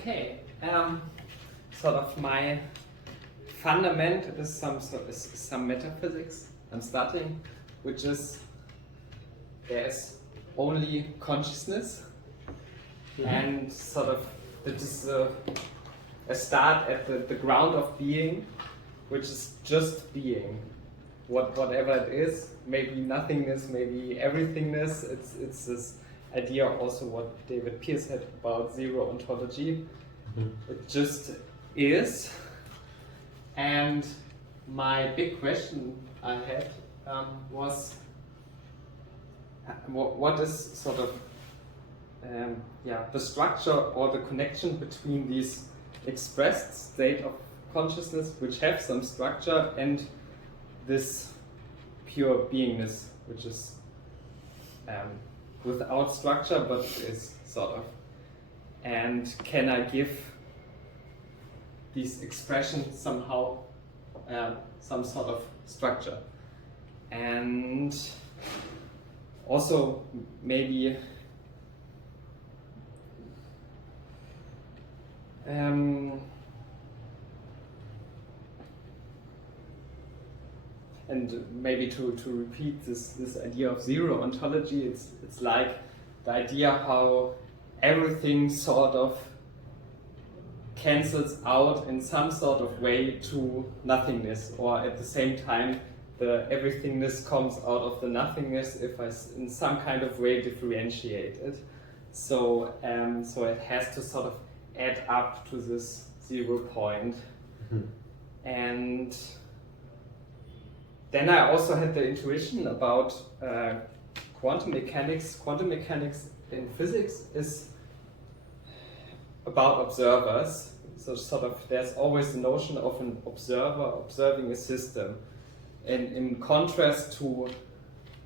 Okay, sort of my fundament is some metaphysics I'm studying, which is there's only consciousness, and sort of that is a start at the ground of being, which is just being, whatever it is, maybe nothingness, maybe everythingness. It's this idea also what David Pearce had about zero ontology. It just is. And my big question I had was what is sort of the structure or the connection between these expressed state of consciousness, which have some structure, and this pure beingness, which is without structure but is sort of. And can I give these expressions somehow some sort of structure? And also maybe and maybe to repeat this idea of zero ontology, it's like the idea how everything sort of cancels out in some sort of way to nothingness, or at the same time the everythingness comes out of the nothingness if I in some kind of way differentiate it. So so it has to sort of add up to this 0 point. And then I also had the intuition about quantum mechanics. Quantum mechanics in physics is about observers. So sort of there's always the notion of an observer observing a system. And in contrast to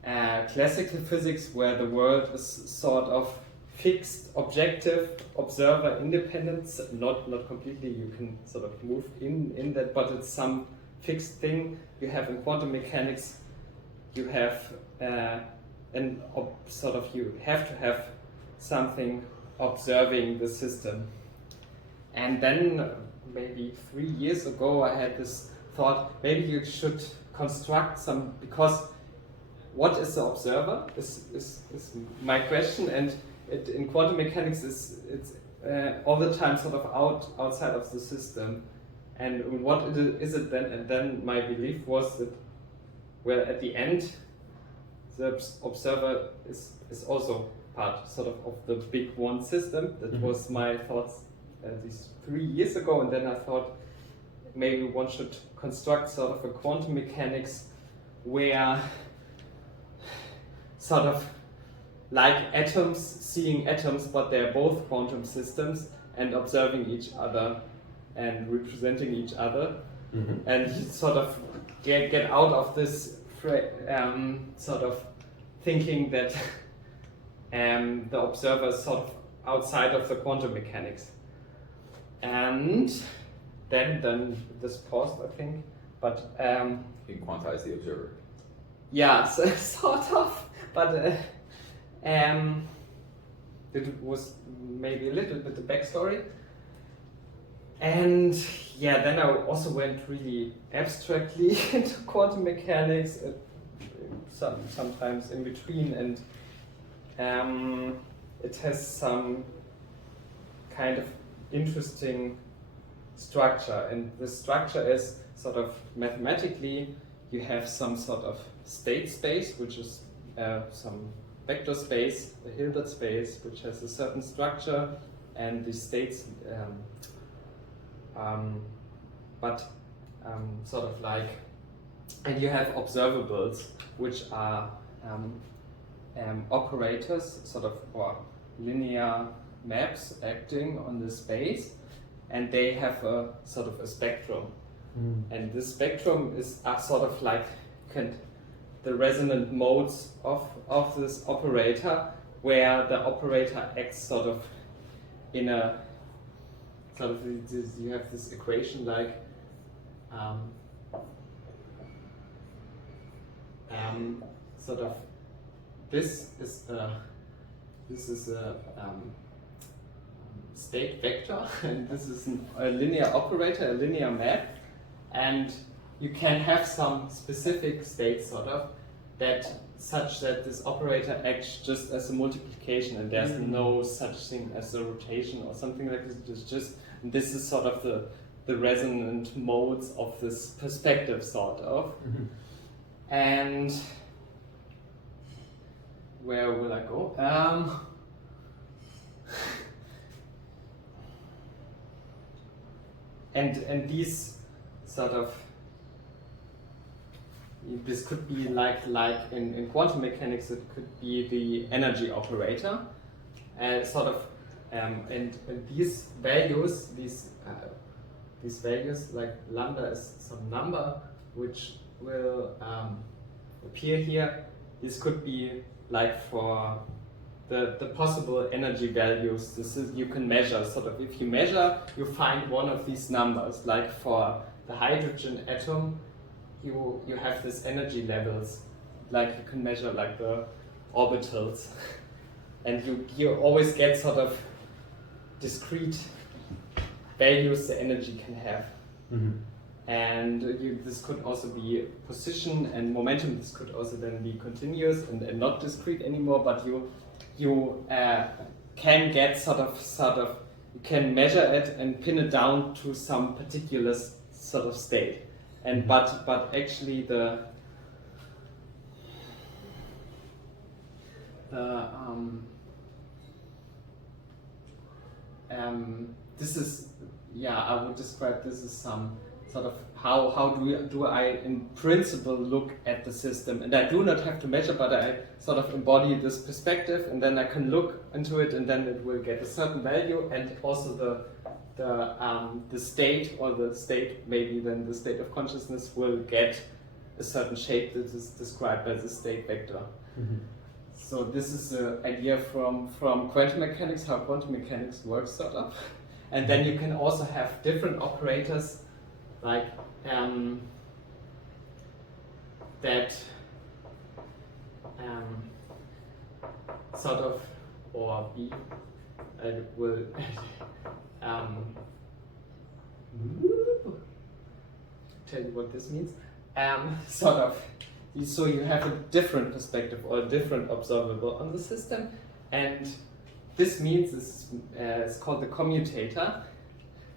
classical physics, where the world is sort of fixed, objective, observer independence, not completely, you can sort of move in that, but it's some fixed thing. You have in quantum mechanics, you have you have to have something observing the system. And then maybe 3 years ago I had this thought, maybe you should construct some, because what is the observer is my question, and in quantum mechanics it's all the time sort of outside of the system. And what is it then? And then my belief was that, well, at the end, the observer is also part sort of the big one system. That was my thoughts these 3 years ago. And then I thought maybe one should construct sort of a quantum mechanics where sort of like atoms seeing atoms, but they're both quantum systems and observing each other and representing each other, and sort of get out of this sort of thinking that the observer is sort of outside of the quantum mechanics. And then this paused, I think, but you can quantize the observer. Yeah, so, sort of, but it was maybe a little bit the backstory. And yeah, then I also went really abstractly into quantum mechanics, sometimes in between, and it has some kind of interesting structure. And the structure is sort of mathematically, you have some sort of state space, which is some vector space, the Hilbert space, which has a certain structure, and the states sort of like, and you have observables, which are operators, sort of, or linear maps acting on the space, and they have a sort of a spectrum. And this spectrum is sort of like the resonant modes of this operator, where the operator acts sort of in a sort of you have this equation like sort of this is a state vector, and this is a linear operator, a linear map, and you can have some specific states sort of that such that this operator acts just as a multiplication, and there's no such thing as a rotation or something like this. It's just, this is sort of the resonant modes of this perspective sort of. And where will I go? And these sort of, this could be like in quantum mechanics, it could be the energy operator, sort of, and these values, these values, like lambda is some number which will appear here. This could be like for the possible energy values. This is, you can measure, sort of, if you measure, you find one of these numbers. Like for the hydrogen atom, you have this energy levels. Like you can measure like the orbitals, and you always get sort of discrete values the energy can have. And this could also be position and momentum. This could also then be continuous and not discrete anymore. But you can get sort of you can measure it and pin it down to some particular sort of state. And but actually this is, yeah, I would describe this as some sort of how do I in principle look at the system, and I do not have to measure, but I sort of embody this perspective, and then I can look into it, and then it will get a certain value, and also the state, or the state, maybe then the state of consciousness will get a certain shape that is described as a state vector. So this is the idea from quantum mechanics, how quantum mechanics works sort of. And then you can also have different operators like that sort of, or B, I will tell you what this means. Sort of, so you have a different perspective or a different observable on the system, and this means it's called the commutator.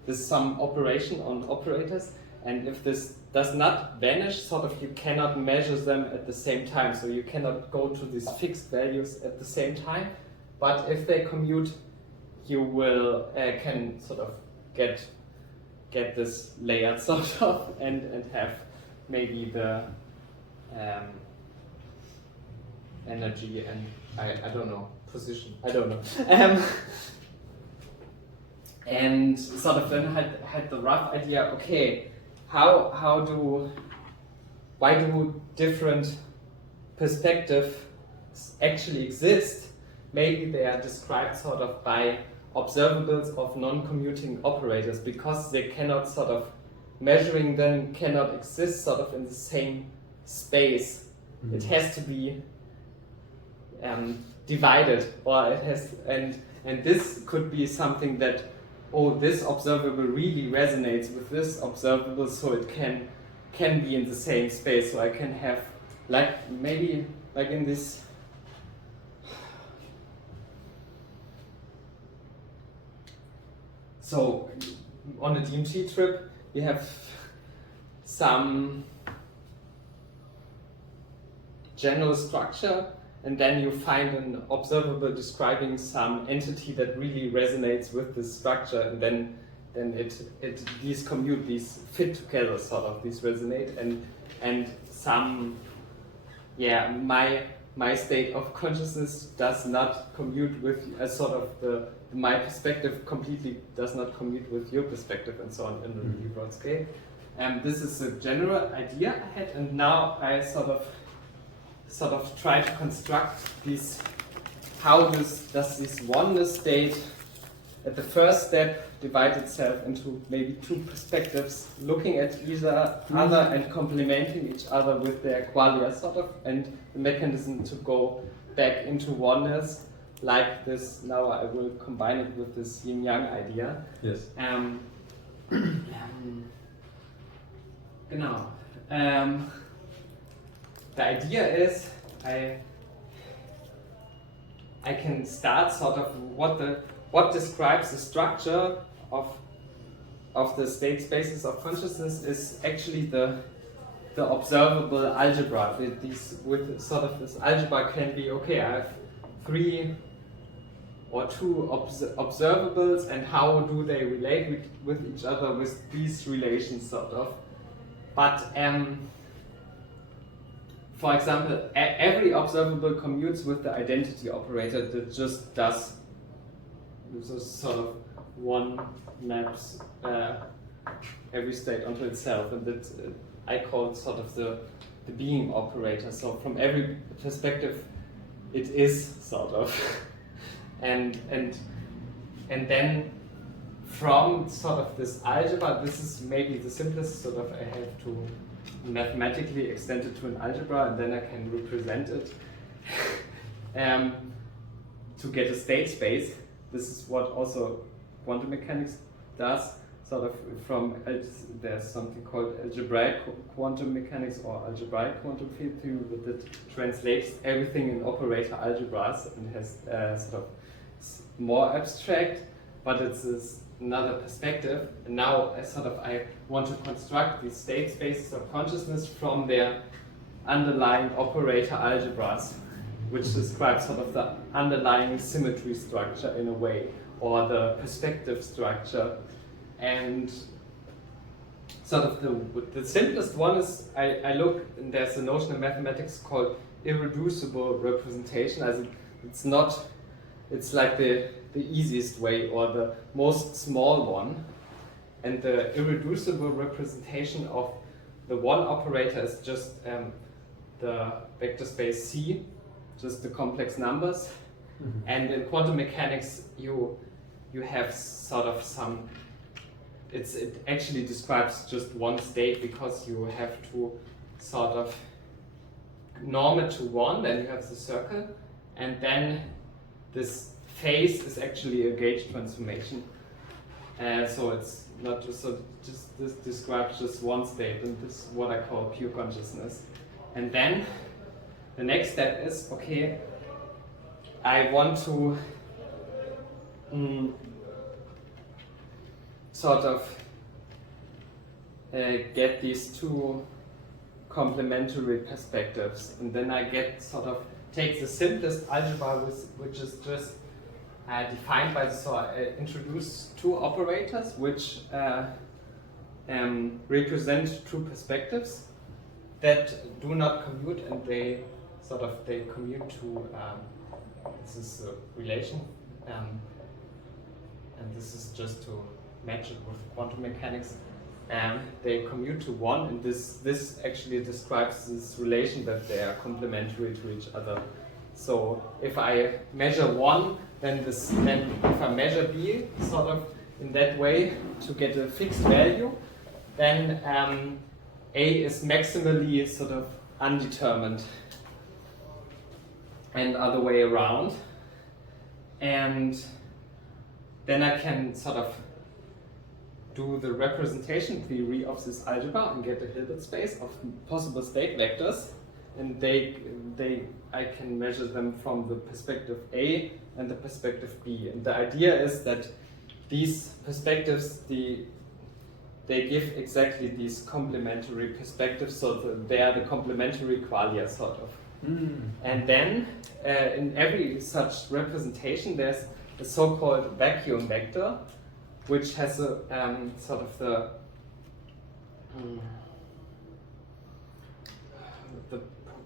There's some operation on operators, and if this does not vanish, sort of, you cannot measure them at the same time. So you cannot go to these fixed values at the same time. But if they commute, you will can sort of get this layered sort of, and have maybe the energy and I don't know, position, I don't know. And sort of then had the rough idea, okay, why do different perspectives actually exist? Maybe they are described sort of by observables of non-commuting operators, because they cannot sort of, measuring them cannot exist sort of in the same space. It has to be divided, or it has, and this could be something that, oh, this observable really resonates with this observable, so it can be in the same space. So I can have, like, maybe like in this, so on a DMT trip we have some general structure, and then you find an observable describing some entity that really resonates with this structure, and then these commute, these fit together sort of, these resonate, and some, yeah, my state of consciousness does not commute with sort of my perspective completely does not commute with your perspective, and so on in a really broad scale. This is a general idea I had, and now I sort of try to construct these, how does this oneness state at the first step divide itself into maybe two perspectives, looking at each other and complementing each other with their qualia sort of, and the mechanism to go back into oneness like this. Now I will combine it with this yin-yang idea. Yes. Genau. The idea is I can start sort of what describes the structure of the state spaces of consciousness is actually the observable algebra. With sort of this algebra can be, okay, I have 3 or 2 observables, and how do they relate with each other with these relations, sort of. But for example, every observable commutes with the identity operator that just does this sort of one maps every state onto itself, and that I call it sort of the being operator. So from every perspective, it is sort of, and then from sort of this algebra, this is maybe the simplest sort of. I have to mathematically extend it to an algebra, and then I can represent it to get a state space. This is what also quantum mechanics does. Sort of from there's something called algebraic quantum mechanics or algebraic quantum field theory that translates everything in operator algebras and has sort of more abstract, but it's another perspective. And now I want to construct these state spaces of consciousness from their underlying operator algebras, which describes sort of the underlying symmetry structure in a way, or the perspective structure. And sort of the simplest one is I look, and there's a notion in mathematics called irreducible representation. As it's like the easiest way or the most small one. And the irreducible representation of the one operator is just the vector space C, just the complex numbers. Mm-hmm. And in quantum mechanics, you have sort of some. It actually describes just one state, because you have to sort of norm it to 1, then you have the circle, and then this phase is actually a gauge transformation. So it's not just this describes just one state, and this is what I call pure consciousness. And then the next step is, okay, I want to sort of get these 2 complementary perspectives, and then I take the simplest algebra, which is just defined by I introduce 2 operators which represent 2 perspectives that do not commute, and they commute to this is a relation, and this is just to match it with quantum mechanics. They commute to 1, and this actually describes this relation that they are complementary to each other. So if I measure 1, then if I measure B sort of in that way to get a fixed value, then A is maximally sort of undetermined, and other way around. And then I can sort of do the representation theory of this algebra and get a Hilbert space of possible state vectors, and I can measure them from the perspective A and the perspective B. And the idea is that these perspectives, they give exactly these complementary perspectives, so they are the complementary qualia, sort of. Mm. And then in every such representation, there's a so-called vacuum vector, which has a sort of the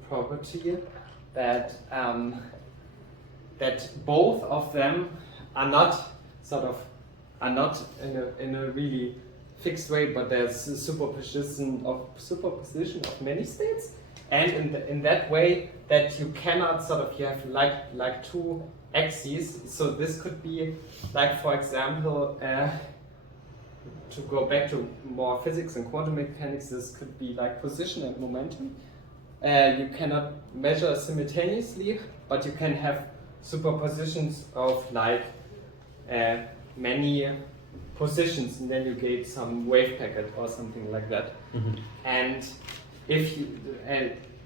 property that both of them are not in a really fixed way, but there's a superposition of many states, and in that way that you cannot you have like 2 axes. So this could be like, for example, to go back to more physics and quantum mechanics, this could be like position and momentum. You cannot measure simultaneously, but you can have superpositions of like many positions, and then you get some wave packet or something like that. And if you,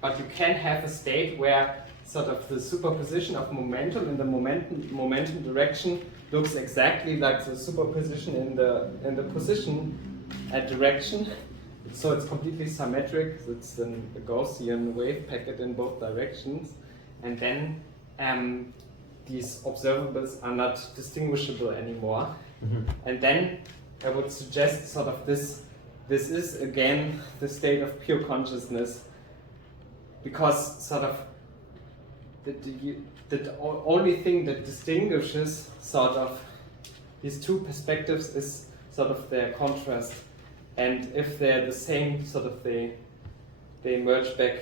but you can have a state where sort of the superposition of momentum in the momentum direction looks exactly like the superposition in the position direction. So it's completely symmetric. It's a Gaussian wave packet in both directions, and then these observables are not distinguishable anymore. And then I would suggest sort of this is again the state of pure consciousness, because sort of the only thing that distinguishes sort of these two perspectives is sort of their contrast, and if they're the same, sort of they merge back.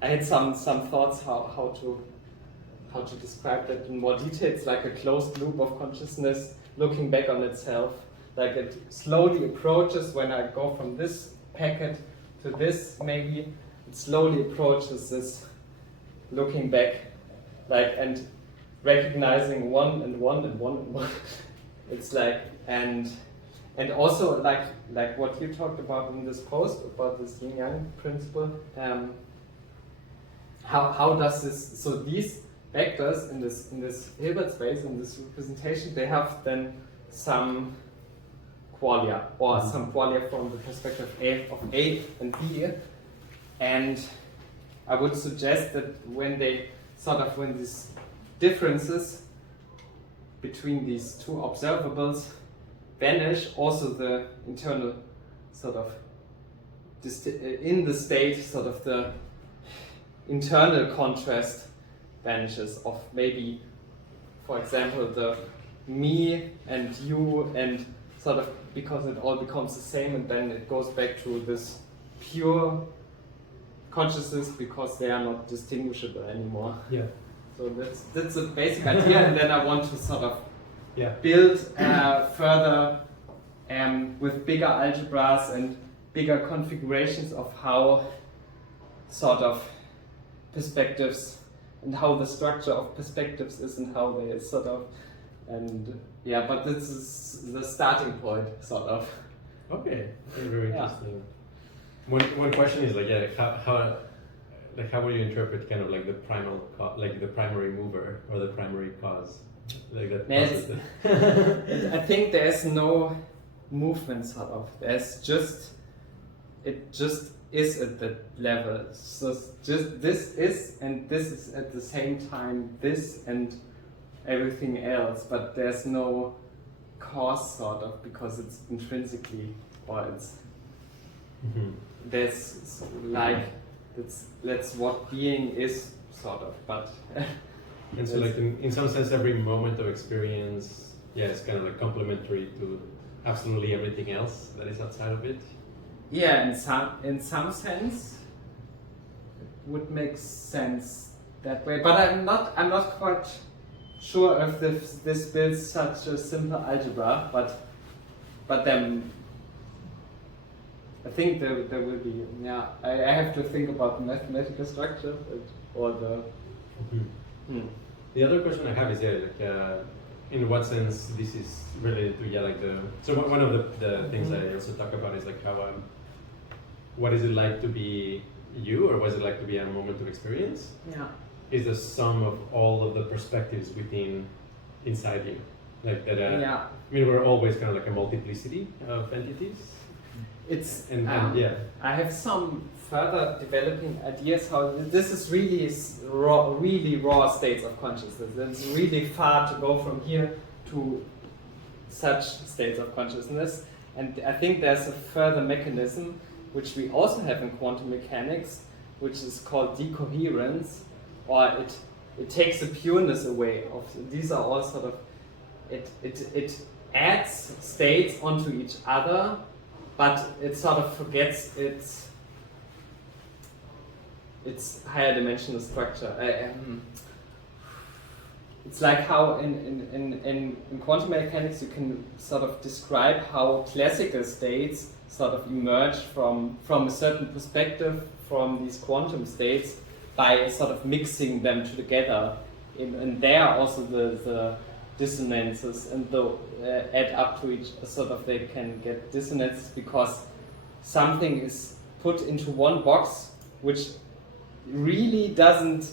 I had some thoughts how to describe that in more detail. It's like a closed loop of consciousness looking back on itself. Like it slowly approaches when I go from this packet to this, maybe it slowly approaches this looking back, like, and recognizing one and one and one and one. It's like, and also like what you talked about in this post about this yin-yang principle. How does this? So these vectors in this Hilbert space, in this representation, they have then some qualia, or some qualia from the perspective of A and B, and I would suggest that when these differences between these two observables vanish, also the internal sort of in the state, sort of the internal contrast vanishes of maybe, for example, the me and you, and sort of because it all becomes the same, and then it goes back to this pure consciousness because they are not distinguishable anymore. Yeah. So that's a basic idea, and then I want to sort of build further with bigger algebras and bigger configurations of how sort of perspectives and how the structure of perspectives is and how they sort of, and yeah, but this is the starting point, sort of. Okay, very interesting. One question is like, how will you interpret kind of like the the primary mover or the primary cause, like that? I think there's no movement, sort of. There's just, it just is at that level. So just this is, and this is at the same time this and everything else, but there's no cause, sort of, because it's intrinsically, or it's there's like that's what being is, sort of, but and so like in some sense every moment of experience is kind of like complementary to absolutely everything else that is outside of it. Yeah, in some sense it would make sense that way, but I'm not quite sure if this builds such a simple algebra, but then I think there will be, I have to think about the mathematical structure, or the The other question I have is in what sense this is related to so one of the things I also talk about is like how what is it like to be you, or what is it like to be a moment of experience? Yeah. Is the sum of all of the perspectives inside you, like that. I mean, we're always kind of like a multiplicity of entities. It's I have some further developing ideas how this is really raw states of consciousness. It's really far to go from here to such states of consciousness, and I think there's a further mechanism which we also have in quantum mechanics, which is called decoherence, or it takes the pureness away of these are all sort of it adds states onto each other, but it sort of forgets its higher dimensional structure. It's like how in quantum mechanics you can sort of describe how classical states sort of emerge from a certain perspective from these quantum states by sort of mixing them together and there also the dissonances and add up to each, sort of they can get dissonances because something is put into one box which really doesn't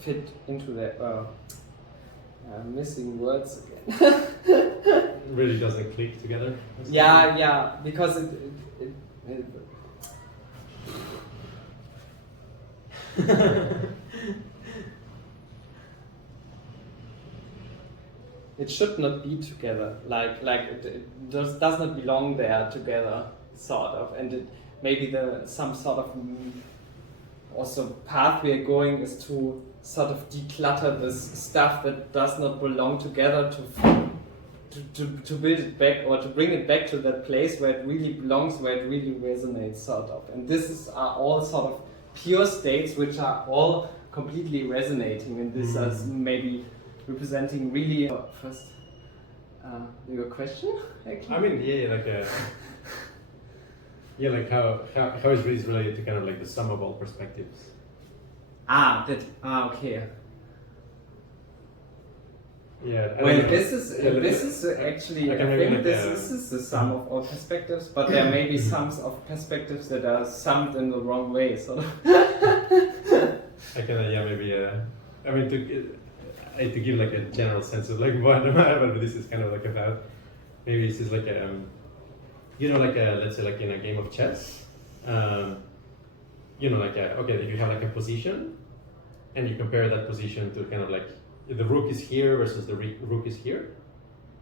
fit into the missing words again. Really doesn't click together. Yeah, because it should not be together. Like it does not belong there together, sort of. And maybe some sort of also path we are going is to sort of declutter this stuff that does not belong together to build it back or to bring it back to that place where it really belongs, where it really resonates, sort of. And are all sort of pure states which are all completely resonating, and this is maybe representing really first your question. Actually? I mean, like how is this related to kind of like the sum of all perspectives? Okay. Yeah. Well, this is actually, I think this is the sum of all perspectives, but there may be sums of perspectives that are summed in the wrong way, sort of. I can, I mean, to give like a general sense of like what this is kind of like about, maybe this is like let's say like in a game of chess, okay, if you have like a position, and you compare that position to kind of like, the rook is here versus the rook is here,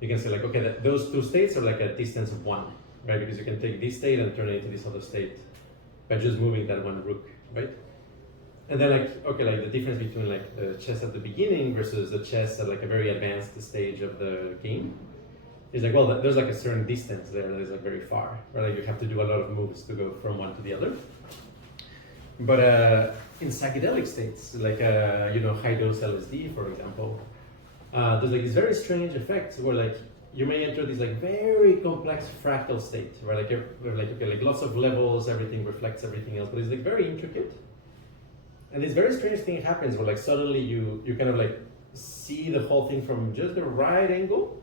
you can say like, okay, those two states are like a distance of 1, right? Because you can take this state and turn it into this other state by just moving that one rook, right? And then like, okay, like the difference between like the chess at the beginning versus the chess at like a very advanced stage of the game is like, well, there's like a certain distance there that is like very far, right? Like you have to do a lot of moves to go from one to the other. But in psychedelic states, like high dose LSD, for example, there's like this very strange effect where like you may enter this like very complex fractal state, right? Like okay, like lots of levels, everything reflects everything else, but it's like very intricate. And this very strange thing happens where like suddenly you kind of like see the whole thing from just the right angle,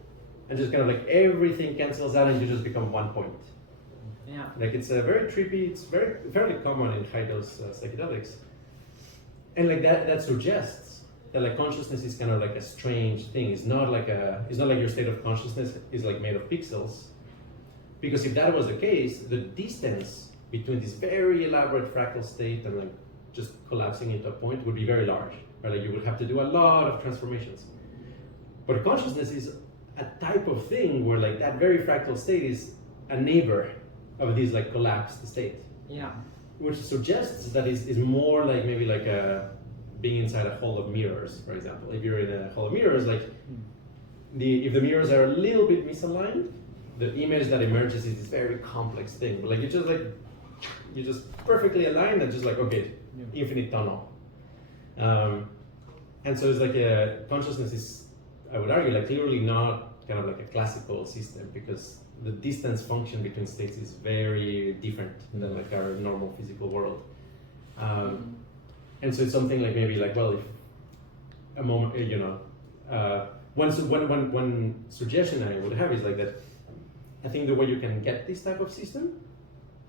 and just kind of like everything cancels out and you just become 1 point. Yeah. Like it's very trippy. It's fairly common in high dose psychedelics, and like that suggests that like consciousness is kind of like a strange thing. It's not like your state of consciousness is like made of pixels, because if that was the case, the distance between this very elaborate fractal state and like just collapsing into a point would be very large, right? Like you would have to do a lot of transformations. But consciousness is a type of thing where like that very fractal state is a neighbor of this like collapsed state. Yeah. Which suggests that is more like maybe like being inside a hall of mirrors, for example. If you're in a hall of mirrors, like if the mirrors are a little bit misaligned, the image that emerges is this very complex thing. But like you just perfectly aligned and just like, okay, infinite tunnel. And so it's like consciousness is, I would argue, like clearly not kind of like a classical system, because the distance function between states is very different than like our normal physical world. And so it's something like maybe like, well, if a moment, one suggestion I would have is like that. I think the way you can get this type of system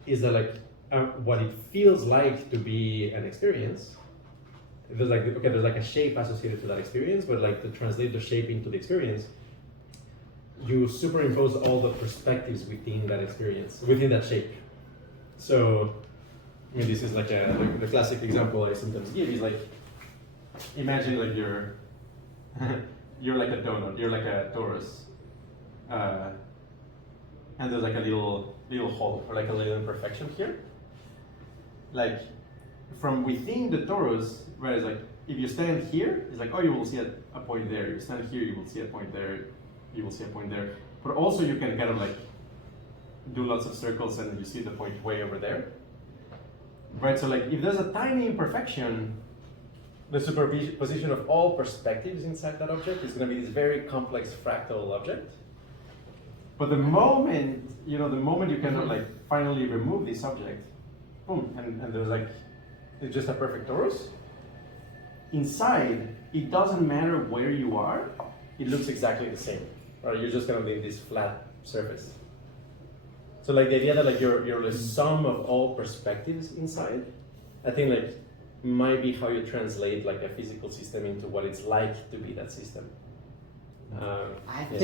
is that like what it feels like to be an experience. There's like, okay, there's like a shape associated to that experience, but like to translate the shape into the experience, you superimpose all the perspectives within that experience, within that shape. So, I mean, this is like the classic example I sometimes give is like, imagine like you're like a donut, you're like a torus, and there's like a little hole or like a little imperfection here. Like from within the torus, right? It's like if you stand here, it's like, oh, you will see a point there. You stand here, you will see a point there. You will see a point there. But also you can kind of like do lots of circles and you see the point way over there. Right, so like if there's a tiny imperfection, the superposition of all perspectives inside that object is going to be this very complex fractal object. But the moment, you kind of like finally remove this object, boom, and there's like, it's just a perfect torus. Inside, it doesn't matter where you are, it looks exactly the same. Right? You're just gonna leave this flat surface. So like the idea that like you're the sum of all perspectives inside, I think like might be how you translate like a physical system into what it's like to be that system. I have